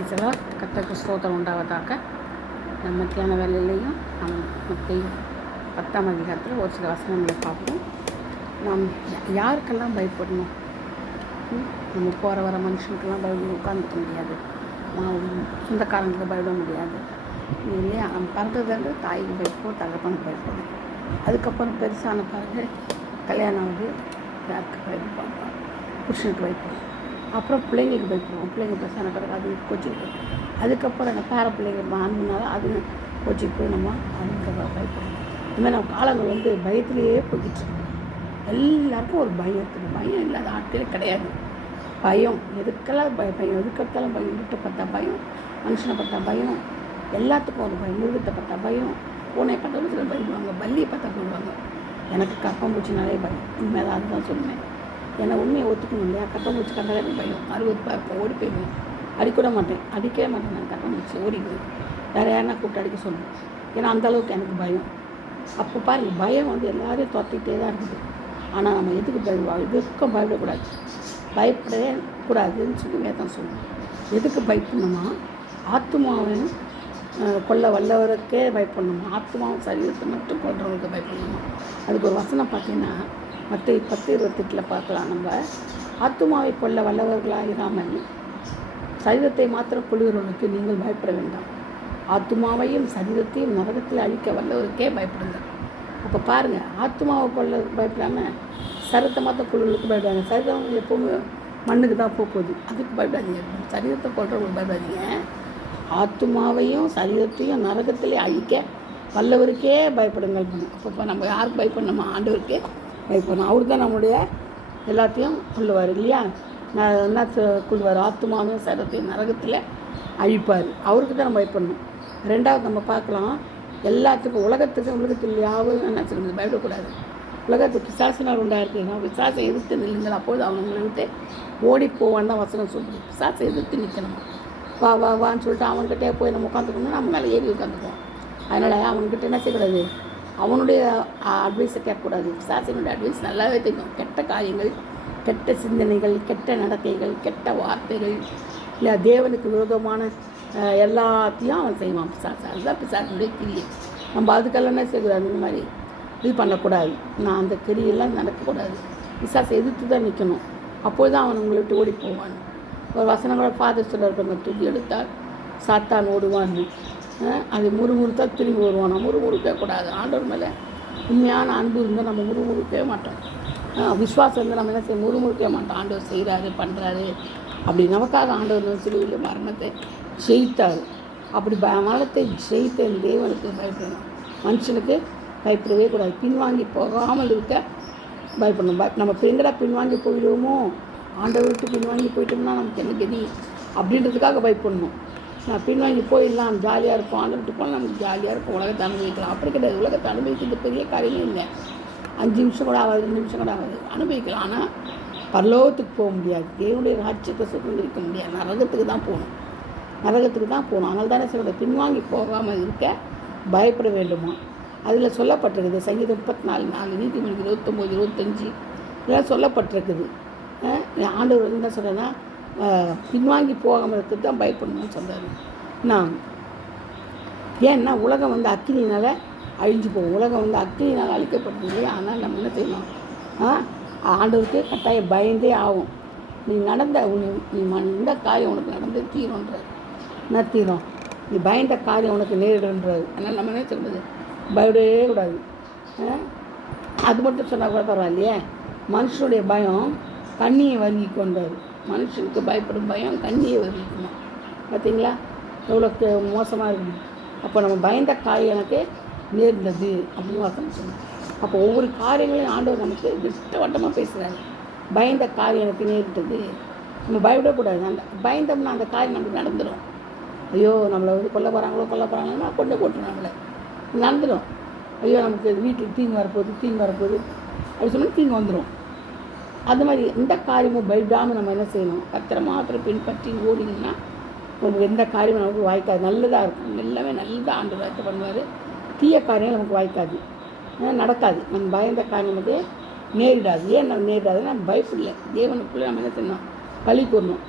பிரைஸெல்லாம் கர்த்தருக்கு ஸ்தோத்திரம் உண்டாவதாக. மத்தியான வேலையிலையும் நாம் மத்தேயு 10ஆம் அதிகாரத்தில் ஒரு சில வசனங்களை பார்ப்போம். நாம் யாருக்கெல்லாம் பயப்படணும்? நம்ம போகிற வர மனுஷனுக்கெல்லாம் பயப்பட உட்காந்துக்க முடியாது, சொந்தக்காரங்களுக்கு பயப்பட முடியாது இல்லையா? நம்ம பிறந்ததுலேருந்து தாய்க்கு பயப்படும், தகப்பனுக்கு பயப்படும். அதுக்கப்புறம் பெருசான பிறகு கல்யாணம் ஆகுது, யாருக்கு பயப்படுவாங்க? புருஷனுக்கு பயப்படும். அப்புறம் பிள்ளைங்களுக்கு பயப்படுவோம், பிள்ளைங்க பெருசான பிறகு அது கோச்சிக்கு. அதுக்கப்புறம் என்ன பேர பிள்ளைங்க ஆண்டுனால அது கோச்சிக்கு போய் நம்ம அதுக்கு பயப்படும். இதுமாதிரி நம்ம காலங்கள் பயத்திலேயே போய்கிட்டு இருக்கோம். எல்லாருக்கும் ஒரு பயம் இருக்குது. பயம் இல்லாத ஆட்களே கிடையாது. பயம் எதுக்கெல்லாம் பயம், எதுக்கெடுத்தாலும் பயம். இருட்டை பார்த்தா பயம், மனுஷனை பார்த்தா பயம், எல்லாத்துக்கும் ஒரு பயம். மிருகத்தை பார்த்தா பயம், பூனை பார்த்தா சில பயப்படுவாங்க, பல்லியை பார்த்தா போடுவாங்க. எனக்கு கப்பம்பூச்சினாலே பயம். உண்மையாக தான் அதுதான் சொல்லுவேன். ஏன்னா உண்மையை ஒத்துக்கணும் இல்லையா? கப்பம்பூச்சி கண்டாலே பயம். 60 பார்ப்பேன், ஓடி போயிடுவேன். அடிக்கூட மாட்டேன், அடிக்கவே மாட்டேன். நான் கப்பம்பூச்சி ஓடிடுவேன். வேறு யாருன்னா கூப்பிட்டு அடிக்க சொல்லுவேன். ஏன்னா அந்தளவுக்கு எனக்கு பயம். அப்போ பாருங்கள், பயம் எல்லாரையும் துரத்திக்கிட்டே தான் இருக்குது. ஆனால் நம்ம எதுக்கு பயப்படுவோம்? எதுக்கும் பயப்படக்கூடாது, பயப்படவே கூடாதுன்னு சொல்லி வேதம் சொல்லுவோம். எதுக்கு பயப்படணுமா? ஆத்துமாவையும் கொல்ல வல்லவருக்கே பயப்படணுமா? ஆத்துமாவும் சரீரத்தை மட்டும் கொல்றவங்களுக்கு பயப்படணுமா? அதுக்கு ஒரு வசனம் பார்த்தீங்கன்னா மத்தேயு 10:28 பார்க்கலாம். நம்ம ஆத்துமாவை கொல்ல வல்லவர்களாயிராமல் சரீரத்தை மாத்திரம் கொள்கிறவர்களுக்கு நீங்கள் பயப்பட வேண்டாம், ஆத்துமாவையும் சரீரத்தையும் நரகத்தில் அழிக்க வல்லவருக்கே பயப்படுங்க. அப்போ பாருங்கள், ஆத்துமாவை கொள்ள பயப்படாமல் சரீரத்தை மாத்திரம் கொள்ளுவர்களுக்கு பயப்படாங்க. சரீரம் எப்போவுமே மண்ணுக்கு தான் போகுது, அதுக்கு பயப்படாதீங்க. சரீரத்தை கொள்றவங்களுக்கு பயப்படாதீங்க, ஆத்துமாவையும் சரீரத்தையும் நரகத்திலே அழிக்க வல்லவருக்கே பயப்படுங்கள். அப்போ நம்ம யாருக்கு பயப்படணுமா? ஆண்டவருக்கே பயப்படணும். அவரு தான் நம்மளுடைய எல்லாத்தையும் கொள்ளுவார் இல்லையா? என்ன கொள்வார்? ஆத்துமாவையும் சரீரத்தையும் நரகத்தில் அழிப்பார். அவருக்கு தான் நம்ம பயப்படணும். ரெண்டாவது நம்ம பார்க்கலாம், எல்லாத்துக்கும் உலகத்தில் யாவும் என்ன சொல்லுங்கள், பயப்படக்கூடாது. உலகத்துக்கு பிசாசினால் உண்டாயிருக்கு. நம்ம பிசாசை எதிர்த்து நில்லுங்கள், அப்போது அவங்களை விட்டு ஓடி போவான்னு தான் வசனம் சொல்லுது. பிசாசை எதிர்த்து நிற்கணும். வா வா வான்னு சொல்லிட்டு அவன்கிட்டே போய் நம்ம உட்காந்துக்கணும், நம்ம மேலே ஏறி உட்காந்துக்குவோம். அதனால் அவன்கிட்ட என்ன செய்யக்கூடாது? அவனுடைய அட்வைஸை கேட்கக்கூடாது. பிசாசினுடைய அட்வைஸ் நல்லாவே தெரியும். கெட்ட காரியங்கள், கெட்ட சிந்தனைகள், கெட்ட நடத்தைகள், கெட்ட வார்த்தைகள், இல்லை தேவனுக்கு விரோதமான எல்லாத்தையும் அவன் செய்வான் பிசாசு. அதுதான் பிசாசுடைய கிரியை. நம்ம அதுக்கெல்லாம் என்ன செய்யக்கூடாது? இந்த மாதிரி இது பண்ணக்கூடாது. நான் அந்த கிரியெல்லாம் நடக்கக்கூடாது. பிசாசை எதிர்த்து தான் நிற்கணும். அப்போது தான் அவன் உங்களை விட்டு ஓடி போவான். ஒரு வசனம் கூட ஃபாதர் சொல்லியிருப்பாங்க, துதி எடுத்தால் சாத்தான் ஓடுவான்னு. அது முறுமுறுத்தால் திரும்பி வருவான். நம்ம முறுமுறுக்கவே கூடாது. ஆண்டவர் மேலே உண்மையான அன்பு இருந்தால் நம்ம முறுமுறுக்கவே மாட்டோம். விசுவாசம் இருந்தால் நம்ம என்ன செய்ய முறுமுறுக்கவே மாட்டோம். ஆண்டவர் செய்கிறாரு, பண்ணுறாரு அப்படி. நமக்காக ஆண்டவர் சிலுவையில் மரணத்தை ஜெயித்தார். அப்படி மரணத்தை ஜெயித்த தேவனுக்கு பயப்படணும். மனுஷனுக்கு பயப்படவே கூடாது. பின்வாங்கி போகாமல் இருக்க பயப்படணும். நம்ம எங்கடா பின்வாங்கி போயிடுவோமோ, ஆண்டவருக்கு பின்வாங்கி போயிட்டோம்னா நமக்கு என்ன கதி அப்படின்றதுக்காக பயப்படணும். நான் பின்வாங்கி போயிடலாம், ஜாலியாக இருப்போம், ஆண்டவர்கிட்ட போனால் நமக்கு ஜாலியாக இருக்கும், உலகத்தை அனுபவிக்கலாம். அப்படி கிடையாது. உலகத்தை அனுபவிக்கிறது பெரிய காரியமே இல்லை. 5 நிமிஷம் கூட ஆகாது, 2 நிமிஷம் கூட ஆகாது, அனுபவிக்கலாம். ஆனால் பரலோகத்துக்கு போக முடியாது. தேவனுடைய ராஜ்யத்தை சுதந்திரிக்க முடியாது. நரகத்துக்கு தான் போகணும், நரகத்துக்கு தான் போகணும். அதனால தானே சொல்ல பின்வாங்கி போகாமல் இருக்க பயப்பட வேண்டுமா? அதில் சொல்லப்பட்டிருக்குது. சங்கீதம் 34:4, நீதிமொழி 29, 25 இதெல்லாம் சொல்லப்பட்டிருக்குது. ஆண்டவர் என்ன சொல்கிறேன்னா, பின்வாங்கி போகாமல் இருக்கிறது தான் பயப்படணும்னு சொல்கிறாரு. நான் ஏன்னா உலகம் அக்கினினால் அழிஞ்சு போகும். உலகம் அக்கினினால் அழிக்கப்பட்டது இல்லையா? ஆனால் நம்ம என்ன செய்யணும்? ஆண்டவருக்கு கட்டாயம் பயந்தே ஆகும். நீ இந்த காரியம் உனக்கு நடந்து தீரும்ன்றார். என்ன தீரும்? நீ பயந்த காரியம் உனக்கு நேரிடுன்றாரு. அதனால் நம்ம என்ன சொல்கிறது? பயப்படவே கூடாது. அது மட்டும் சொன்னால் கூட பரவாயில்லையே. மனுஷனுடைய பயம் கண்ணியை வருகி கொண்டாரு. மனுஷனுக்கு பயப்படும் பயம் கண்ணியை வருவிக்கணும். பார்த்தீங்களா எவ்வளோ மோசமாக இருக்கணும்? அப்போ நம்ம பயந்த காரியம் எனக்கு நேர்ந்தது அப்படின்னு வசனம் சொன்னோம். அப்போ ஒவ்வொரு காரியங்களையும் ஆண்டவர் நமக்கு திட்டவட்டமாக பேசுகிறாரு. பயந்த காரியம் எனக்கு நேரிட்டது. நம்ம பயப்படக்கூடாது. அந்த பயந்தோம்னா அந்த காரியம் நமக்கு நடந்துடும். ஐயோ நம்மளை கொல்ல போகிறாங்கன்னா கொண்டு போட்டுரும், நம்மளை நடந்துடும். ஐயோ நமக்கு வீட்டுக்கு தீங்கு வரப்போகுது அப்படி சொன்னால் தீங்கு வந்துடும். அது மாதிரி எந்த காரியமும் பயப்படாமல் நம்ம என்ன செய்யணும்? கர்த்தரை மாத்திரம் பின்பற்றி ஓடினோம்னா நமக்கு எந்த காரியமும் நமக்கு வாய்க்காது. நல்லதாக இருக்கும், எல்லாமே நல்லதாக ஆண்டவர் வாய்க்க பண்ணுவார். தீய காரியம் நமக்கு வாய்க்காது, நடக்காது. நம்ம பயந்த காரியம் நமக்கு நேரிடாது. ஏன் நம்ம நேரிடாதுன்னா நம்ம பயப்படல. தேவனுக்குள்ளே நம்ம என்ன செய்யணும்? பழி கூறணும்.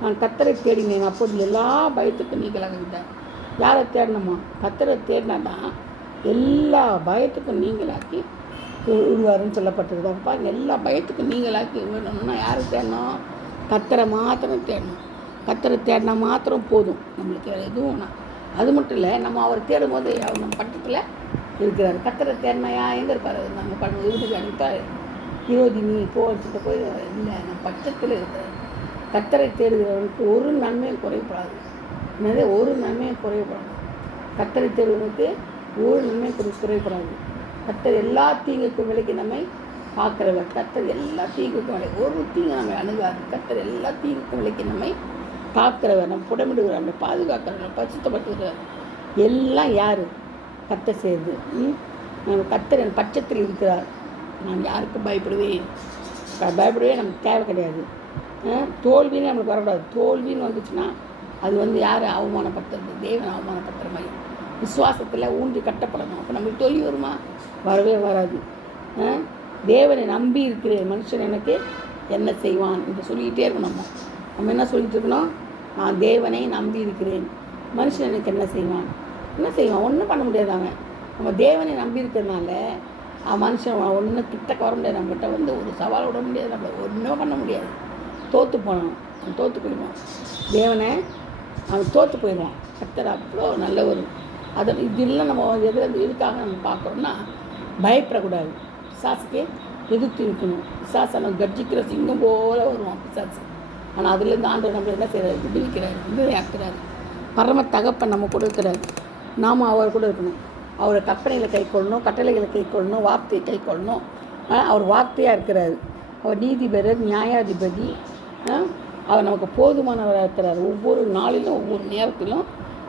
நான் கர்த்தரை தேடினேன், அப்போது எல்லா பயத்துக்கும் நீங்களாக விட்டார். யாரை தேடணுமா? கர்த்தரை தேடினா தான் எல்லா பயத்துக்கும் நீங்களாக்கி விடுவாருன்னு சொல்லப்பட்டிருக்கு. அப்போ எல்லா பயத்துக்கும் நீங்களாக்கி விடணும்னா யாரை தேடணும்? கர்த்தரை மாத்திரம் தேடணும். கர்த்தரை தேடினா மாத்திரம் போதும், நம்மளுக்கு வேறு எதுவும் வேணாம். அது மட்டும் இல்லை, நம்ம அவர் தேடும் போது அவர் நம்ம பட்டத்தில் இருக்கிறார். கர்த்தரை தேடினா எங்கே இருப்பார்? நம்ம வீட்டுக்கு அனுப்பார். நீ போச்சுட்டு போய் இல்லை, நம்ம பட்சத்தில் இருக்கிறார். கர்த்தரை தேடுகிறவனுக்கு ஒரு நன்மையும் குறைபடாது. என்னது? ஒரு நன்மையும் குறைபடாது. கர்த்தரை தேடுவதற்கு ஒரு நன்மையும் குறைபடாது. கர்த்தர் எல்லா தீங்குக்கும் விலைக்கு நம்மை பார்க்கிறவர். கர்த்தர் எல்லா தீங்குக்கும் விலை, ஒரு தீங்கு நம்மை அணுகாது. கர்த்தர் எல்லா தீங்குக்கும் விலைக்கு நம்மை காக்கிறவர், நம்ம புடமிடுகிறார், நம்மை பாதுகாக்கிறவர், பரிசுத்தப்படுத்துகிறார். எல்லாம் யார்? கர்த்தர் செய்யுது. நம்ம கர்த்தர் என் பட்சத்தில் இருக்கிறார். நான் யாருக்கும் பயப்படுவேன் நமக்கு தேவை கிடையாது. தோல்வின்னு நம்மளுக்கு வரக்கூடாது. தோல்வின்னு வந்துச்சுன்னா அது யார் அவமானப்படுத்துறது? தேவன் அவமானப்படுத்துகிற மாதிரி. விசுவாசத்தில் ஊன்றி கட்டப்படணும். அப்போ நம்மளுக்கு தோல்வி வருமா? வரவே வராது. தேவனை நம்பி இருக்கிற மனுஷன் எனக்கு என்ன செய்வான் என்று சொல்லிக்கிட்டே இருக்கணும். நம்ம என்ன சொல்லிட்டு இருக்கணும்? நான் தேவனை நம்பி இருக்கிறேன், மனுஷன் எனக்கு என்ன செய்வான்? ஒன்றும் பண்ண முடியாது. நம்ம தேவனை நம்பி இருக்கிறதுனால மனுஷன் ஒன்றும் கிட்டக்க வர முடியாது. நம்மகிட்ட ஒரு சவால் விட முடியாது. நம்ம ஒன்றும் பண்ண முடியாது. தோற்று போனோம், தோற்று போயிடுவோம். தேவனை அவன் தோற்று போயிடுவான். கர்த்தர் அவ்வளோ நல்லவர். இதெல்லாம் நம்ம எதுக்காக நம்ம பார்க்குறோம்னா, பயப்படக்கூடாது. பிசாசுக்கு எதிர்த்து இருக்கணும். பிசாசை நம்ம கர்ஜிக்கிற சிங்கம் போல வருவான் பிசாசு. ஆனால் அதுலேருந்து ஆண்டவர் நம்ம என்ன செய்கிறார்? விடுவிக்கிறார். பரம தகப்பன் நம்ம கூட இருக்கிறார். நாம் அவர் கூட இருக்கணும். அவரை கற்பனைகளை கை கொள்ளணும், கட்டளைகளை கை கொள்ளணும், வார்த்தையை கை கொள்ளணும். அவர் வார்த்தையாக இருக்கிறார். அவர் நீதிபதி, நியாயாதிபதி. அவர் நமக்கு போதுமானவராக இருக்கிறார். ஒவ்வொரு நாளிலும் ஒவ்வொரு நேரத்திலும்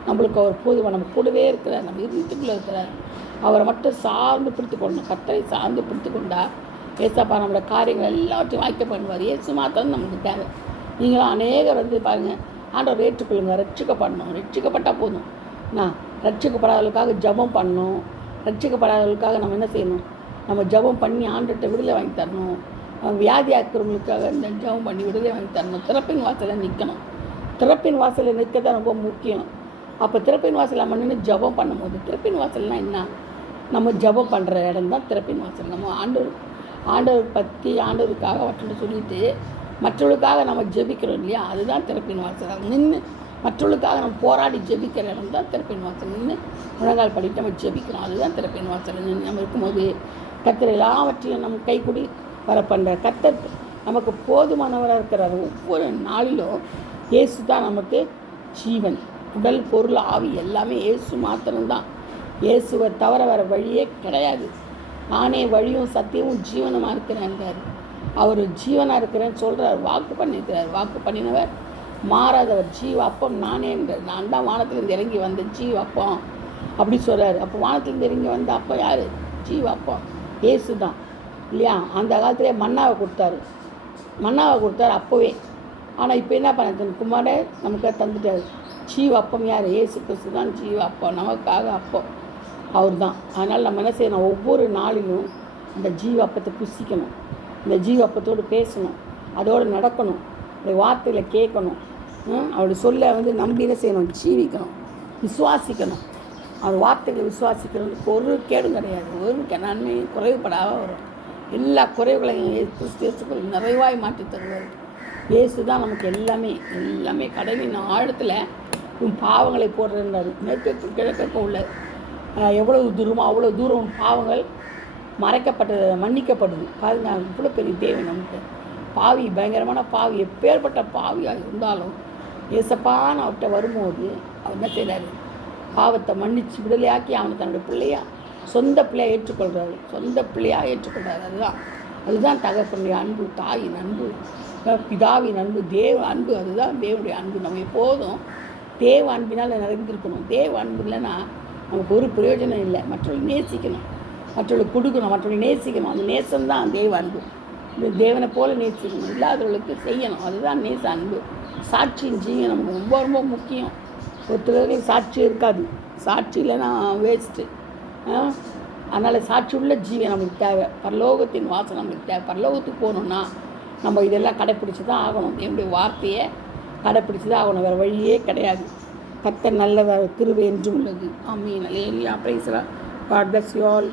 நம்மளுக்கு அவர் போதுமான, நம்ம கூடவே இருக்கிறார், நம்ம இருந்துக்குள்ளே இருக்கிறார். அவரை மட்டும் சார்ந்து பிடித்து கொள்ளணும். கர்த்தரை சார்ந்து பிடித்து கொண்டா ஏசப்பா நம்மளோட காரியங்கள் எல்லாத்தையும் வாய்க்க பண்ணுவார். ஏசு மாத்திரம் நமக்கு தேவை. நீங்களும் அநேகர் பாருங்கள், ஆண்டவர் ஏற்றுக்கொள்ளுங்க, ரட்சிக்கப்படணும். ரட்சிக்கப்பட்டால் போதும். ரட்சிக்கப்படாதவர்களுக்காக ஜபம் பண்ணணும். ரட்சிக்கப்படாதவர்களுக்காக நம்ம என்ன செய்யணும்? நம்ம ஜபம் பண்ணி ஆண்டவர்கிட்ட விடுதலை வாங்கி தரணும். வியாதி ஆக்கிறவங்களுக்காக இந்த ஜபம் பண்ணி விடுதலை வாங்கி தரணும். திறப்பின் வாசலில் நிற்கணும். திறப்பின் வாசலில் நிற்க தான் ரொம்ப முக்கியம். அப்போ திறப்பின் வாசலில் நம்ம நின்று ஜபம் பண்ணும்போது, திறப்பின் வாசல்னால் என்ன? நம்ம ஜபம் பண்ணுற இடம் தான் திறப்பின் வாசல். நம்ம ஆண்டவர் பற்றி ஆண்டவருக்காக அவற்றை சொல்லிட்டு மற்றவர்களுக்காக நம்ம ஜெபிக்கிறோம் இல்லையா? அதுதான் திறப்பின் வாசல். நின்று மற்றவர்களுக்காக நம்ம போராடி ஜெபிக்கிற இடம் தான் திறப்பின் வாசல். நின்று முழங்கால் படிட்டு நம்ம ஜெபிக்கிறோம். அதுதான் திறப்பின் வாசல். நம்ம இருக்கும்போது கர்த்தர் எல்லாவற்றையும் நம்ம கைக்கூடி வர பண்ணுற கர்த்தர் நமக்கு போதுமானவராக இருக்கிறார். ஒவ்வொரு நாளிலும் இயேசு தான் நமக்கு ஜீவன். உடல், பொருள், ஆவி எல்லாமே இயேசு மாத்திரம்தான். இயேசுவை தவிர வர வழியே கிடையாது. நானே வழியும் சத்தியமும் ஜீவனமாக இருக்கிறேன்றார். அவர் ஜீவனாக இருக்கிறேன்னு சொல்கிறார். வாக்கு பண்ணியிருக்கிறார். வாக்கு பண்ணினவர் மாறாதவர். ஜீவ அப்பம் நானே என்றார். நான் தான் வானத்திலேருந்து இறங்கி வந்த ஜீவ அப்பம் அப்படி சொல்கிறார். அப்போ வானத்திலேருந்து இறங்கி வந்த அப்போ யார்? ஜீவ அப்பம் இயேசு தான் இல்லையா? அந்த காலத்திலே மன்னாவை கொடுத்தாரு அப்போவே. ஆனால் இப்போ என்ன பண்ண? குமாரே நமக்கு தந்துட்டார். ஜீவ அப்பம் யார்? இயேசு கிறிஸ்து தான் ஜீவ அப்பம், நமக்காக அப்பம் அவர் தான். அதனால் நம்ம என்ன செய்யணும்? ஒவ்வொரு நாளிலும் அந்த ஜீவ அப்பத்தை புசிக்கணும். இந்த ஜீவ அப்பத்தோடு பேசணும், அதோடு நடக்கணும், அந்த வார்த்தையில் கேட்கணும். அவருடைய சொல்ல நம்பி என்ன செய்யணும்? ஜீவிக்கணும், விசுவாசிக்கணும். அவர் வார்த்தைகளை விசுவாசிக்கிறதுக்கு ஒரு கேடும் கிடையாது. ஒரு நன்மையும் குறைவுபடாத வரும். எல்லா குறைவுகளையும் கிறிஸ்து நிறைவாய் மாற்றி தருவார். இயேசு தான் நமக்கு எல்லாமே கடலின் ஆழத்தில் பாவங்களை போடுறாரு. மேற்கும் கிழக்கும் உள்ள எவ்வளவு தூரமோ அவ்வளோ தூரம் பாவங்கள் மறைக்கப்பட்டது, மன்னிக்கப்படுது. பாருங்க, இவ்வளோ பெரிய தேவை நமக்கு. பாவி, பயங்கரமான பாவி, எப்பேற்பட்ட பாவியாக இருந்தாலும் ஏசப்பான்னு அவர்கிட்ட வரும்போது அவர் என்ன செய்கிறாரு? பாவத்தை மன்னித்து விடுதலையாக்கி அவனை தன்னுடைய பிள்ளையா, சொந்த பிள்ளையாக ஏற்றுக்கொள்கிறார். அதுதான் தகப்பனுடைய அன்பு, தாயின் அன்பு, பிதாவின் அன்பு, தேவ அன்பு. அதுதான் தேவனுடைய அன்பு. நம்ம எப்போதும் தேவ அன்பினால் நிறைந்திருக்கணும். தேவ அன்பு இல்லைன்னா நமக்கு ஒரு பிரயோஜனம் இல்லை. மற்றவர்கள் நேசிக்கணும், மற்றவர்களுக்கு கொடுக்கணும், மற்றவர்கள் நேசிக்கணும். அந்த நேசம்தான் தேவ அன்பு. இந்த தேவனை போல நேசிக்கணும், இல்லாதவர்களுக்கு செய்யணும். அதுதான் நேச அன்பு. சாட்சியின் ஜீவன் நமக்கு ரொம்ப ரொம்ப முக்கியம். ஒருத்தருக்கு சாட்சி இருக்காது. சாட்சி இல்லைன்னா வேஸ்ட்டு. அதனால் சாட்சி உள்ள ஜீவன் நம்மளுக்கு தேவை. பரலோகத்தின் வாசம் நம்மளுக்கு தேவை. பரலோகத்துக்கு போகணுன்னா நம்ம இதெல்லாம் கடைப்பிடிச்சி தான் ஆகணும். என்னுடைய வார்த்தையை கடைப்பிடிச்சி தான் ஆகணும், வேறு வழியே கிடையாது. கர்த்தர் நல்லவர், கிருபை என்றும் உள்ளது. Amen. Hallelujah. Praise the Lord. God bless you all.